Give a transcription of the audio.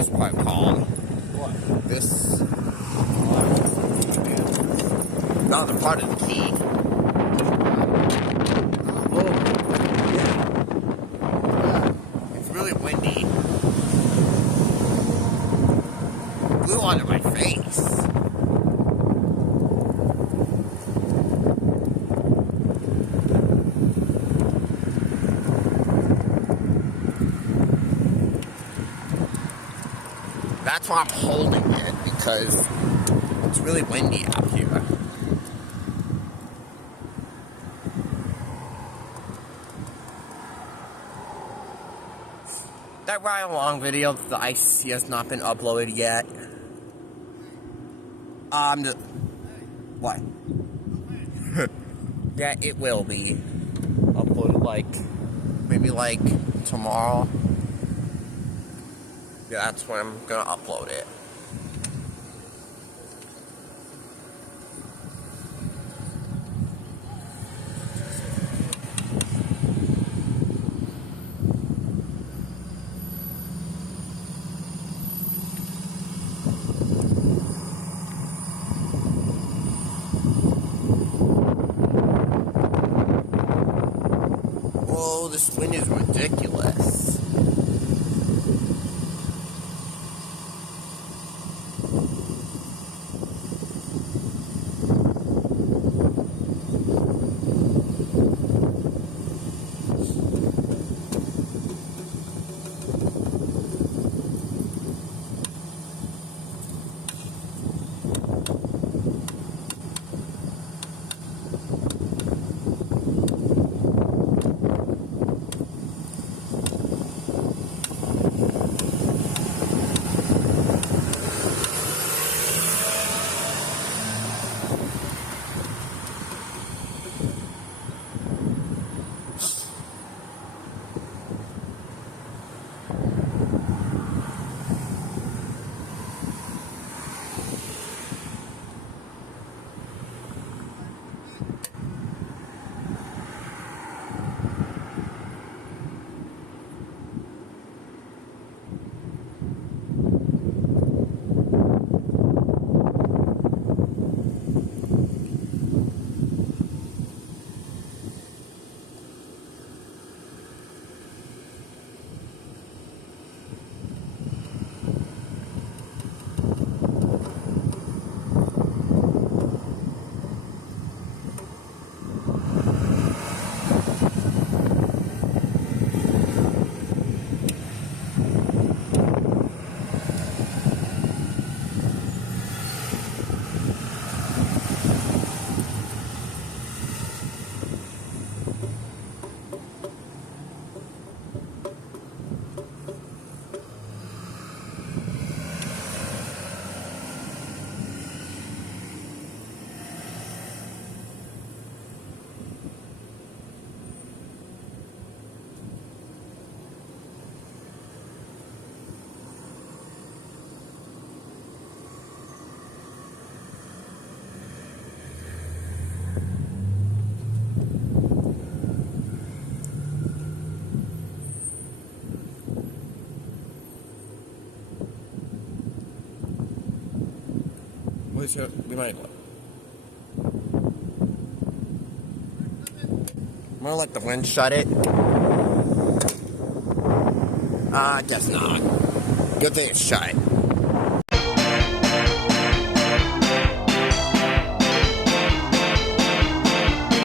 this part called? What? This. Not the part of the key. Oh, yeah. It's really windy. Blew onto my face. That's why I'm holding it, because it's really windy out here. That ride along video, the ICC has not been uploaded yet. What? Yeah, it will be uploaded maybe tomorrow. Yeah, that's when I'm gonna upload it. Whoa, this wind is ridiculous. We might go. I'm gonna let the wind shut it. I guess not. Good thing it's shut.